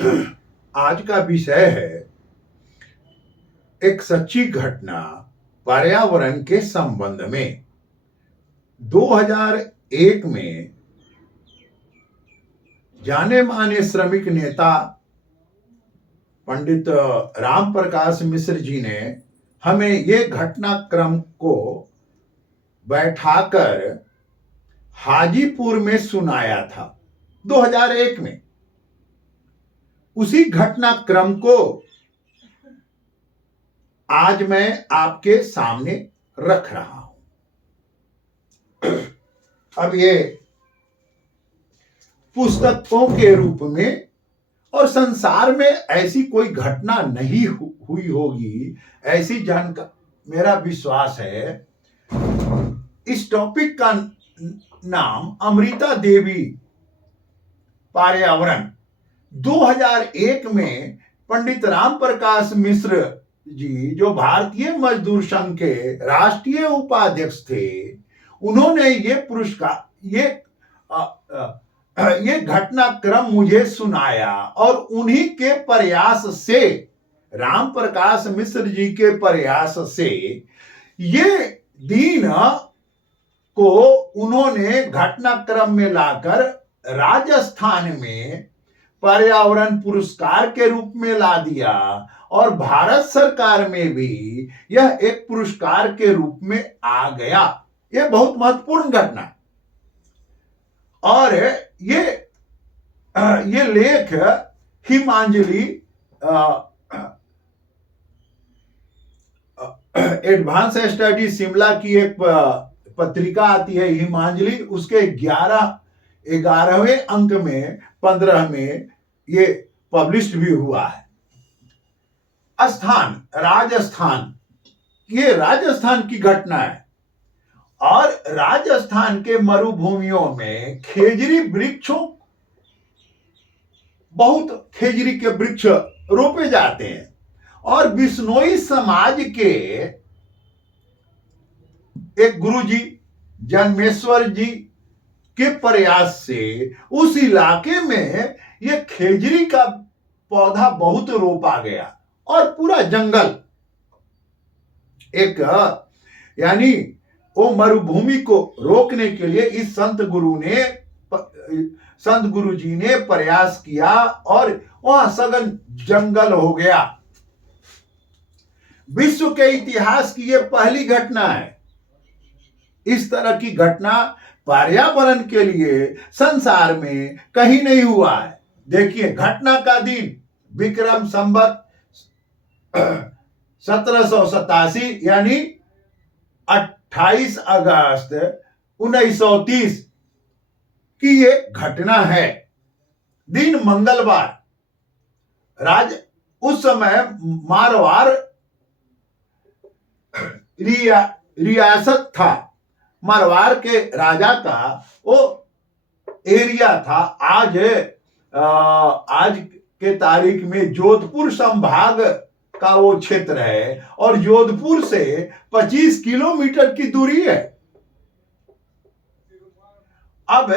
आज का विषय है एक सच्ची घटना पर्यावरण के संबंध में। 2001 में जाने माने श्रमिक नेता पंडित राम प्रकाश मिश्र जी ने हमें ये घटनाक्रम को बैठाकर हाजीपुर में सुनाया था 2001 में। उसी घटनाक्रम को आज मैं आपके सामने रख रहा हूं। अब ये पुस्तकों के रूप में और संसार में ऐसी कोई घटना नहीं हुई होगी, ऐसी जानकारी मेरा विश्वास है। इस टॉपिक का नाम अमृता देवी पर्यावरण। 2001 में पंडित राम प्रकाश मिश्र जी, जो भारतीय मजदूर संघ के राष्ट्रीय उपाध्यक्ष थे, उन्होंने ये घटनाक्रम मुझे सुनाया और उन्हीं के प्रयास से, राम प्रकाश मिश्र जी के प्रयास से, ये दिन को उन्होंने घटनाक्रम में लाकर राजस्थान में पर्यावरण पुरस्कार के रूप में ला दिया और भारत सरकार में भी यह एक पुरस्कार के रूप में आ गया। यह बहुत महत्वपूर्ण घटना। और ये लेख हिमांजलि एडवांस स्टडी शिमला की एक पत्रिका आती है हिमांजलि, उसके 11वें अंक में 15 में ये पब्लिश भी हुआ है। स्थान राजस्थान, ये राजस्थान की घटना है। और राजस्थान के मरुभूमियों में बहुत खेजरी के वृक्ष रोपे जाते हैं और बिश्नोई समाज के एक गुरुजी जन्मेश्वर जी के प्रयास से उस इलाके में यह खेजरी का पौधा बहुत रोपा गया और पूरा जंगल यानी वो मरुभूमि को रोकने के लिए इस संत गुरु जी ने प्रयास किया और वहां सघन जंगल हो गया। विश्व के इतिहास की यह पहली घटना है। इस तरह की घटना पर्यावरण के लिए संसार में कहीं नहीं हुआ है। देखिए, घटना का दिन विक्रम संवत 1787 यानी 28 अगस्त 1930 की ये घटना है। दिन मंगलवार। उस समय मारवाड़ रियासत था। मारवाड़ के राजा का वो एरिया था। आज के तारीख में जोधपुर संभाग का वो क्षेत्र है और जोधपुर से 25 किलोमीटर की दूरी है। अब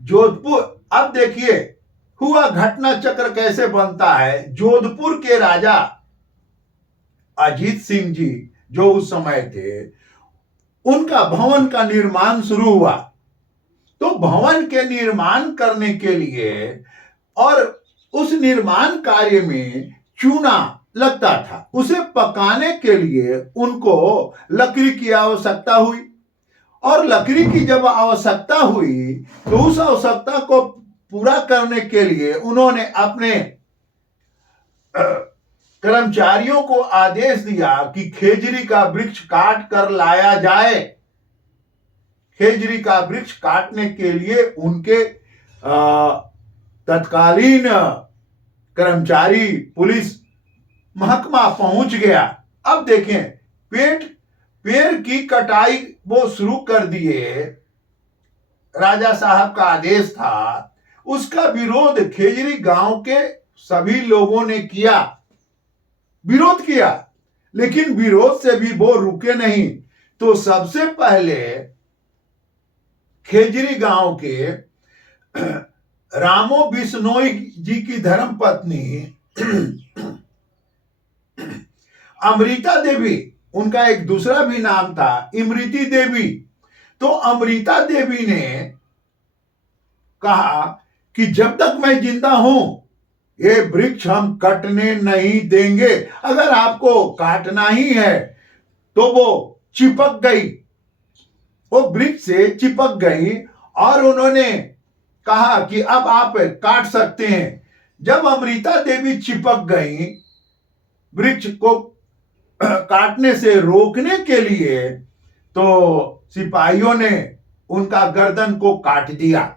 जोधपुर, अब देखिए हुआ घटना चक्र कैसे बनता है। जोधपुर के राजा अजीत सिंह जी जो उस समय थे, उनका भवन का निर्माण शुरू हुआ। तो भवन के निर्माण करने के लिए और उस निर्माण कार्य में चूना लगता था, उसे पकाने के लिए उनको लकड़ी की आवश्यकता हुई। और लकड़ी की जब आवश्यकता हुई तो उस आवश्यकता को पूरा करने के लिए उन्होंने अपने कर्मचारियों को आदेश दिया कि खेजरी का वृक्ष काट कर लाया जाए। खेजरी का वृक्ष काटने के लिए उनके तत्कालीन कर्मचारी पुलिस महकमा पहुंच गया। अब देखें, पेड़ की कटाई वो शुरू कर दिए। राजा साहब का आदेश था। उसका विरोध खेजरी गांव के सभी लोगों ने किया, विरोध किया, लेकिन विरोध से भी वो रुके नहीं। तो सबसे पहले खेजरी गांव के रामो बिश्नोई जी की धर्म पत्नी अमृता देवी, उनका एक दूसरा भी नाम था इमृति देवी। तो अमृता देवी ने कहा कि जब तक मैं जिंदा हूं ये वृक्ष हम कटने नहीं देंगे। अगर आपको काटना ही है तो वो चिपक गई, वो वृक्ष से चिपक गई और उन्होंने कहा कि अब आप काट सकते हैं। जब अमृता देवी चिपक गई, वृक्ष को काटने से रोकने के लिए, तो सिपाहियों ने उनका गर्दन को काट दिया।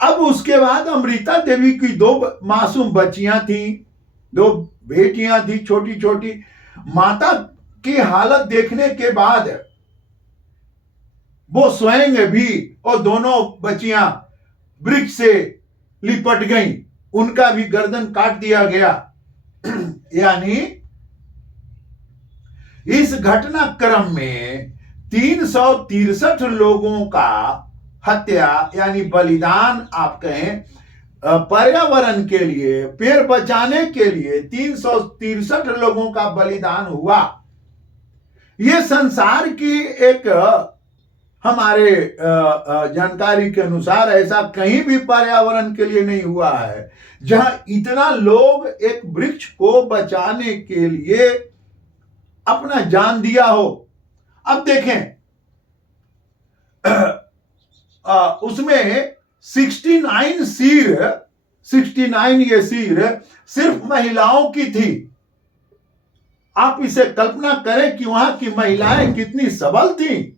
अब उसके बाद अमृता देवी की दो मासूम बच्चियां थी, दो बेटियां थी छोटी छोटी। माता की हालत देखने के बाद वो स्वयं भी और दोनों बच्चियां वृक्ष से लिपट गईं, उनका भी गर्दन काट दिया गया। यानी इस घटनाक्रम में 363 लोगों का हत्या यानी बलिदान आप कहें, पर्यावरण के लिए, पेड़ बचाने के लिए 363 लोगों का बलिदान हुआ। ये संसार की एक हमारे जानकारी के अनुसार ऐसा कहीं भी पर्यावरण के लिए नहीं हुआ है जहां इतना लोग एक वृक्ष को बचाने के लिए अपना जान दिया हो। अब देखें उसमें 69 ये सिर सिर्फ महिलाओं की थी। आप इसे कल्पना करें कि वहां की महिलाएं कितनी सबल थी,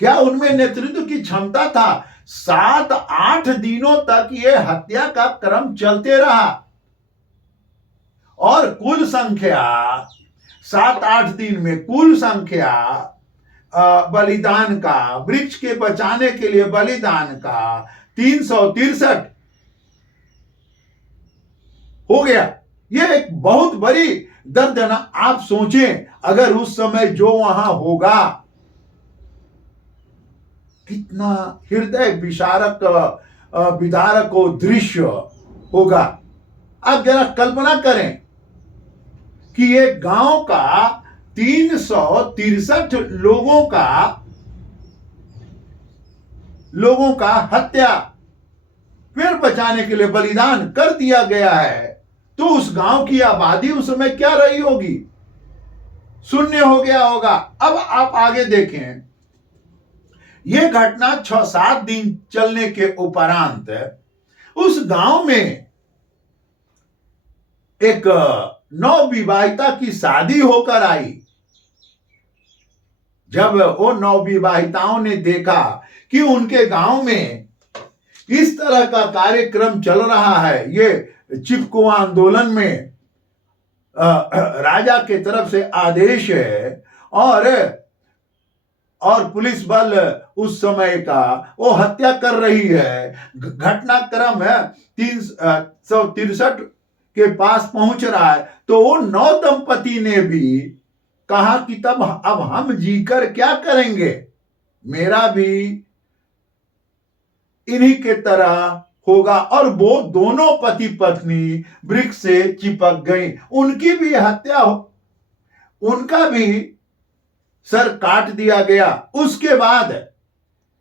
क्या उनमें नेतृत्व की क्षमता था। 7-8 दिनों तक यह हत्या का क्रम चलते रहा और कुल संख्या 7-8 दिन में कुल संख्या बलिदान का, वृक्ष के बचाने के लिए बलिदान का 363 हो गया। यह एक बहुत बड़ी दर्दनाक, आप सोचें अगर उस समय जो वहां होगा कितना हृदय विशारक विदारक दृश्य होगा। आप जरा कल्पना करें कि ये गांव का 363 लोगों का हत्या, पेड़ बचाने के लिए बलिदान कर दिया गया है। तो उस गांव की आबादी उस समय क्या रही होगी, शून्य हो गया होगा। अब आप आगे देखें, यह घटना 6-7 दिन चलने के उपरांत उस गांव में एक नवविवाहिता की शादी होकर आई। जब वो नवविवाहिताओं ने देखा कि उनके गांव में इस तरह का कार्यक्रम चल रहा है, ये चिपको आंदोलन में राजा के तरफ से आदेश है और पुलिस बल उस समय का वो हत्या कर रही है, घटनाक्रम है 363 के पास पहुंच रहा है, तो वो नौ दंपति ने भी कहा कि तब अब हम जीकर क्या करेंगे, मेरा भी इन्हीं के तरह होगा। और वो दोनों पति पत्नी वृक्ष से चिपक गई, उनकी भी हत्या हो, उनका भी सर काट दिया गया। उसके बाद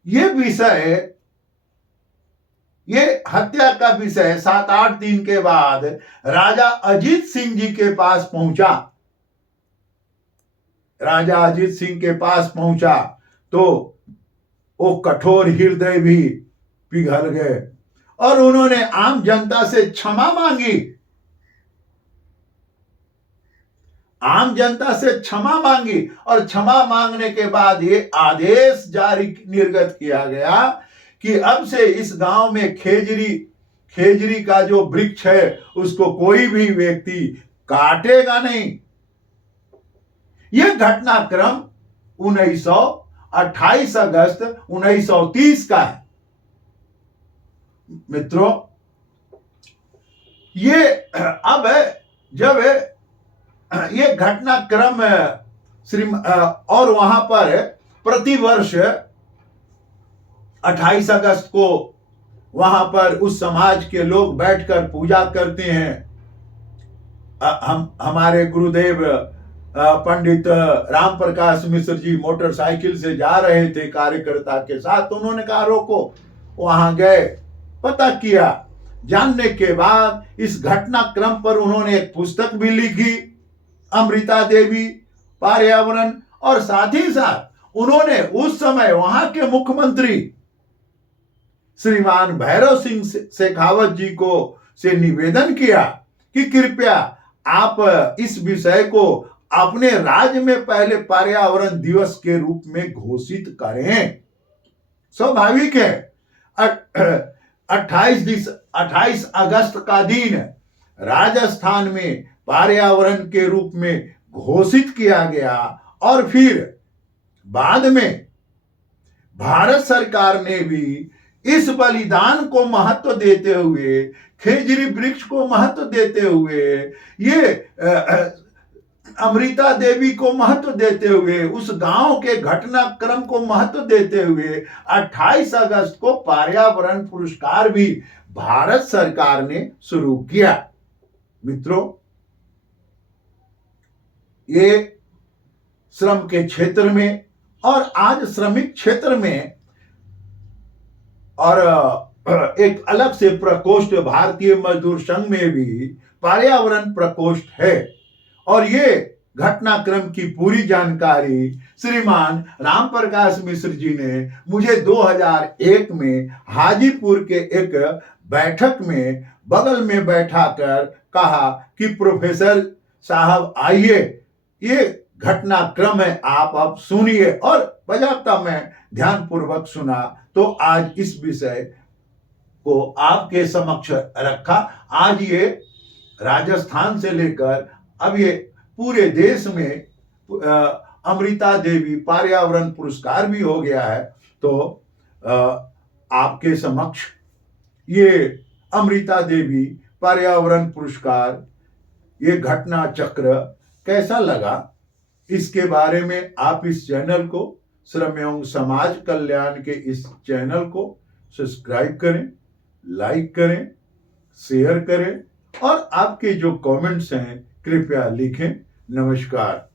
ये हत्या का विषय 7-8 दिन के बाद राजा अजीत सिंह जी के पास पहुंचा। राजा अजीत सिंह के पास पहुंचा तो वो कठोर हृदय भी पिघल गए और उन्होंने आम जनता से क्षमा मांगी। आम जनता से क्षमा मांगी और क्षमा मांगने के बाद ये आदेश जारी निर्गत किया गया कि अब से इस गांव में खेजरी का जो वृक्ष है उसको कोई भी व्यक्ति काटेगा नहीं। यह घटनाक्रम 28 अगस्त 1930 का है। मित्रों, ये अब जब ये घटनाक्रम और वहां पर प्रतिवर्ष 28 अगस्त को वहां पर उस समाज के लोग बैठकर पूजा करते हैं। हम हमारे गुरुदेव पंडित राम प्रकाश मिश्र जी मोटरसाइकिल से जा रहे थे कार्यकर्ता के साथ, उन्होंने कहा रोको, वहां गए, पता किया, जानने के बाद इस घटनाक्रम पर उन्होंने एक पुस्तक भी लिखी, अमृता देवी पर्यावरण, और साथ ही साथ उन्होंने उस समय वहां के मुख्यमंत्री श्रीमान भैरव सिंह शेखावत जी को से निवेदन किया कि कृपया आप इस विषय को अपने राज्य में पहले पर्यावरण दिवस के रूप में घोषित करें। स्वाभाविक है 28 अगस्त का दिन राजस्थान में पर्यावरण के रूप में घोषित किया गया, और फिर बाद में भारत सरकार ने भी इस बलिदान को महत्व देते हुए, खेजड़ी वृक्ष को महत्व देते हुए, ये अमृता देवी को महत्व देते हुए, उस गांव के घटनाक्रम को महत्व देते हुए 28 अगस्त को पर्यावरण पुरस्कार भी भारत सरकार ने शुरू किया। मित्रों, ये श्रम के क्षेत्र में और आज श्रमिक क्षेत्र में और एक अलग से प्रकोष्ठ भारतीय मजदूर संघ में भी पर्यावरण प्रकोष्ठ है, और ये घटनाक्रम की पूरी जानकारी श्रीमान राम प्रकाश मिश्र जी ने मुझे 2001 में हाजीपुर के एक बैठक में बगल में बैठाकर कहा कि प्रोफेसर साहब आइए, ये घटनाक्रम है, आप अब सुनिए, और बजाता मैं ध्यानपूर्वक सुना तो आज इस विषय को आपके समक्ष रखा। आज ये राजस्थान से लेकर अब ये पूरे देश में अमृता देवी पर्यावरण पुरस्कार भी हो गया है। तो आपके समक्ष ये अमृता देवी पर्यावरण पुरस्कार, ये घटना चक्र कैसा लगा, इसके बारे में आप इस चैनल को, श्रम एवं समाज कल्याण के इस चैनल को सब्सक्राइब करें, लाइक करें, शेयर करें, और आपके जो कमेंट्स हैं कृपया लिखें। नमस्कार।